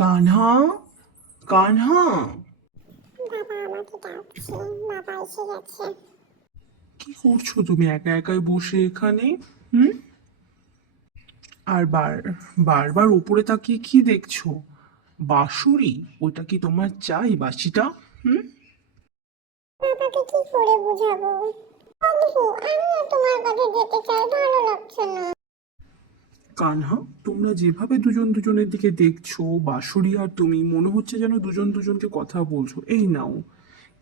কানহা, কানহা, বাবা আমাকে ডাকছে, বাবা এসে গেছে। কি করছো তুমি একা একাই বসে এখানে? হুম? আর বারবার উপরে তাকিয়ে কি দেখছো? বাঁশুরি? ওইটা কি তোমার চাই বাঁশিটা? হুম? বাবাকে কি করে বুঝাবো? বন্ধু, আমিও তোমার কাছে যেতে চাই, ভালো লাগছে না। কানহা, তোমরা যেভাবে দুজন দুজনের দিকে দেখছো, বাঁশুরি আর তুমি, মনে হচ্ছে যেন দুজন দুজনকে কথা বলছো। এই নাও।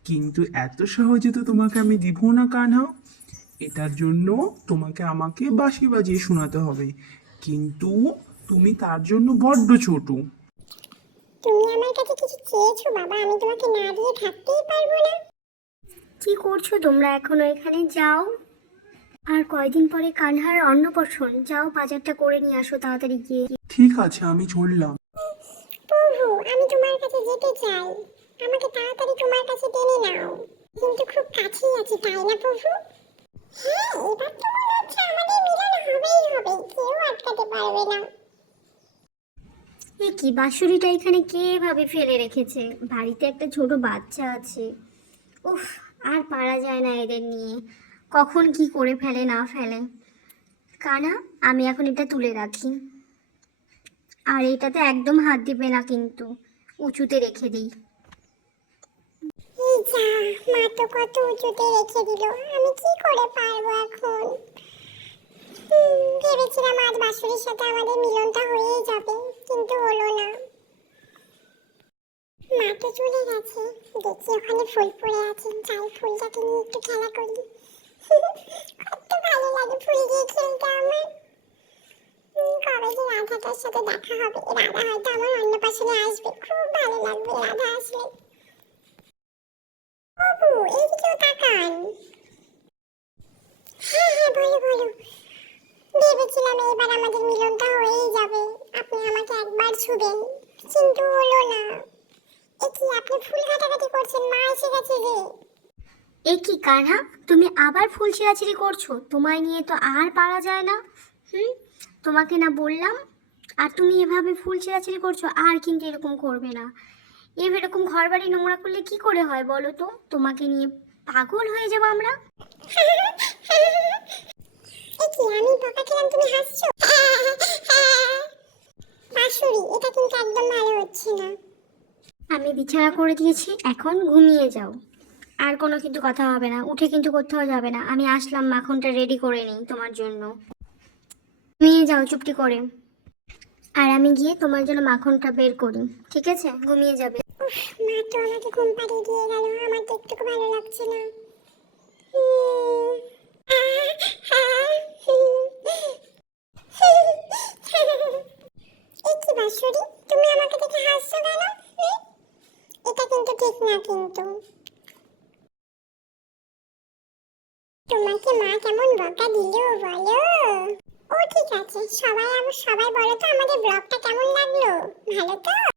কিন্তু এত সহজে তো তোমাকে আমি দিব না কানহা। এটার জন্য তোমাকে আমাকে বাঁশি বাজিয়ে শোনাতে হবে। কিন্তু তুমি তার জন্য বড্ড ছোট। তুমি আমার কাছে কিছু চেয়েছো বাবা, আমি তোমাকে না দিয়ে থাকতেই পারবো না। কি করছো তোমরা এখনো এখানে? যাও, আর কয়দিন পরে কানহার অন্নপ্রাশন, যাও বাজারটা করে নিয়ে আসো তাড়াতাড়ি গিয়ে। ঠিক আছে, আমি চললাম। প্রভু, আমি তোমার কাছে যেতে চাই, আমাকে তাড়াতাড়ি তোমার কাছে টেনে নাও। কিন্তু খুব কাছেই আছি, তাই না প্রভু? হ্যাঁ, এবার তো মনে হচ্ছে আমাদের মিলন হবেই হবে, কেউ আটকাতে পারবে না। এ কি, বাঁশুরিটা এখানে কে এভাবে ফেলে রেখেছে? বাড়িতে একটা ছোট বাচ্চা আছে। উফ, আর পারা যায় না এদের নিয়ে, কখন কি করে ফেলে না ফেলে। কানা, আমি এখন এটা তুলে রাখি, আর এটাতে একদম হাত দিবে না কিন্তু, উঁচুতে রেখে দিই। এই যা, মা তো কত উঁচুতে রেখে দিল, আমি কি করে পারবো এখন? ভেবেছিলাম আজ বাঁশুরির সাথে আমাদের মিলনটা হয়েই যাবে, কিন্তু হলো না। মা তো চলে গেছে, দেখি ওখানে ফুল পড়ে আছে, যাই ফুলটাকে নিয়ে একটু খেলা করি। কত ভালো লাগে ফুল দিয়ে খেলতে আমার। কবে যে রাধাটার সাথে দেখা হবে, রাধা হয়তো আমার অন্নপ্রাশনে আসবে, খুব ভালো লাগবে রাধা আসলে। বাবু, এইদিকেও তাকান। হ্যাঁ হ্যাঁ, বলো বলো। ভেবেছিলাম এবার আমাদের মিলনটা হয়েই যাবে, আপনি আমাকে একবার ছুবেন, কিন্তু হলো না। এ কি, আপনি ফুল কাটাকাটি করছেন? মা এসে গেছে যে। এ কি কানহা, তুমি আবার ফুল ছিঁড়াছিঁড়ি করছো? তোমায় নিয়ে তো আর পারা যায় না। হুম, তোমাকে না বললাম? আর তুমি এভাবে ফুল ছিঁড়াছিঁড়ি করছো, আর কিন্তু এরকম করবে না। এরকম ঘর বাড়ি নোংরা করলে কি করে হয় বলো তো? তোমাকে নিয়ে পাগল হয়ে যাবো আমরা। এ কি, আমি বকা খেলাম তুমি হাসছো? বাঁশুরি, এটা কিন্তু একদম ভালো হচ্ছে না। আমি বিছানা করে দিয়েছি, এখন ঘুমিয়ে যাও। আর কোনো কিন্তু কথা হবে না, উঠে কিন্তু কোথাও যাবে না। আমি আসলাম, মাখনটা রেডি করে নিই তোমার জন্য। ঘুমিয়ে যাও চুপটি করে, আর আমি গিয়ে তোমার জন্য মাখনটা বের করি। ঠিক আছে, ঘুমিয়ে যাবে। উফ, মা তো আমাকে ঘুম পাড়িয়ে দিয়ে গেল, আমার তো একটু ভালো লাগছে না। এ কি বাঁশুরি, তুমি আমাকে দেখে হাসছো কেন? এটা কিন্তু ঠিক না কিন্তু। তোমাকে মা কেমন বকা দিল বলো? ও ঠিক আছে, সবাই বলো তো আমাদের ব্লগটা কেমন লাগলো? ভালো তো?